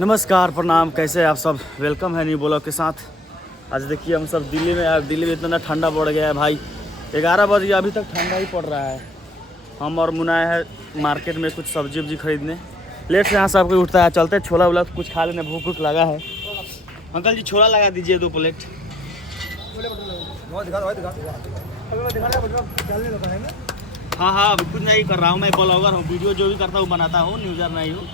नमस्कार, प्रणाम। कैसे हैं आप सब? वेलकम है न्यू ब्लॉग के साथ। आज देखिए हम सब दिल्ली में, यार दिल्ली में इतना ठंडा बढ़ गया है भाई। 11 बज गया, अभी तक ठंडा ही पड़ रहा है। हम और मुनाए है मार्केट में कुछ सब्जी वब्जी खरीदने। लेट से यहाँ सब कोई उठता है, चलते छोला वोला कुछ खा लेने, भूख लगा है। अंकल जी छोला लगा दीजिए 2 प्लेट। हाँ हाँ, कुछ नहीं कर रहा हूँ, मैं ब्लॉगर हूँ, वीडियो जो भी करता हूँ बनाता हूँ, न्यूज़र नहीं हूँ।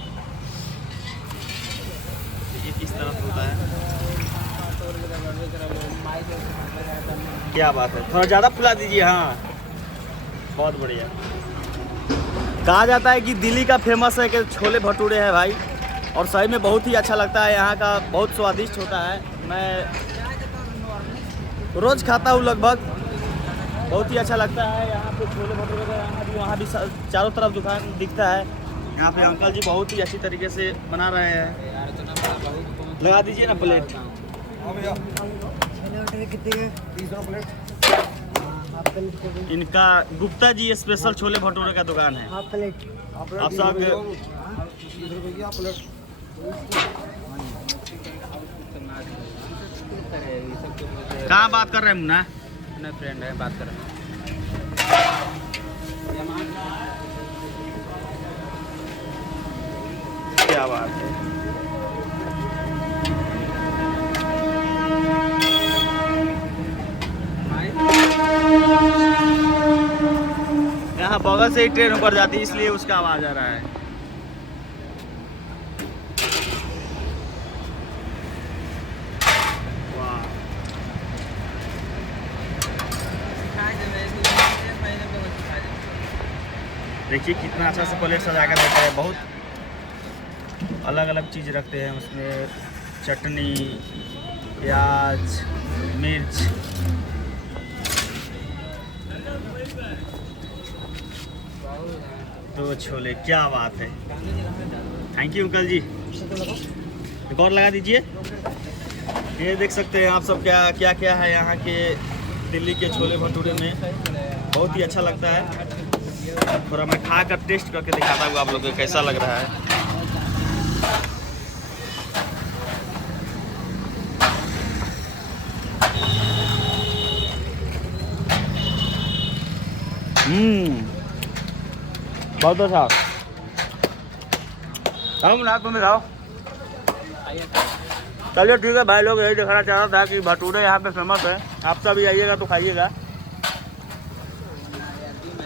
ये किस तरह होता है, क्या बात है, थोड़ा ज़्यादा फुला दीजिए। हाँ बहुत बढ़िया। कहा जाता है कि दिल्ली का फेमस है कि छोले भटूरे है भाई, और सही में बहुत ही अच्छा लगता है। यहाँ का बहुत स्वादिष्ट होता है। मैं रोज़ खाता हूँ लगभग, बहुत ही अच्छा लगता है यहाँ पे छोले भटूरे का। वहाँ भी चारों तरफ दुकान दिखता है। यहाँ पे अंकल जी बहुत ही अच्छी तरीके से बना रहे हैं। लगा दीजिए ना प्लेट। इनका गुप्ता जी स्पेशल छोले भटूरे का दुकान है। आप सब कहाँ बात कर रहे हैं? मुन्ना अपना फ्रेंड है, बात कर रहे हैं। क्या बात है। यहाँ बगल से ही ट्रेन ऊपर जाती है, इसलिए उसका आवाज आ रहा है। वाह, देखिए कितना अच्छा से प्लेट सजा कर रखा है। बहुत अलग अलग चीज़ रखते हैं उसमें, चटनी, प्याज, मिर्च। तो छोले, क्या बात है। थैंक यू अंकल जी। एक और लगा दीजिए। ये देख सकते हैं आप सब क्या क्या है यहाँ के दिल्ली के छोले भटूरे में। बहुत ही अच्छा लगता है। थोड़ा मैं खा कर टेस्ट करके दिखाता हूँ आप लोग को कैसा लग रहा है। बहुत अच्छा। हम ना तुम दिखाओ। चलिए ठीक है भाई लोग, यही दिखाना चाह रहा था कि भटूरे यहाँ पे फेमस है। आप सब भी आइएगा तो खाइएगा।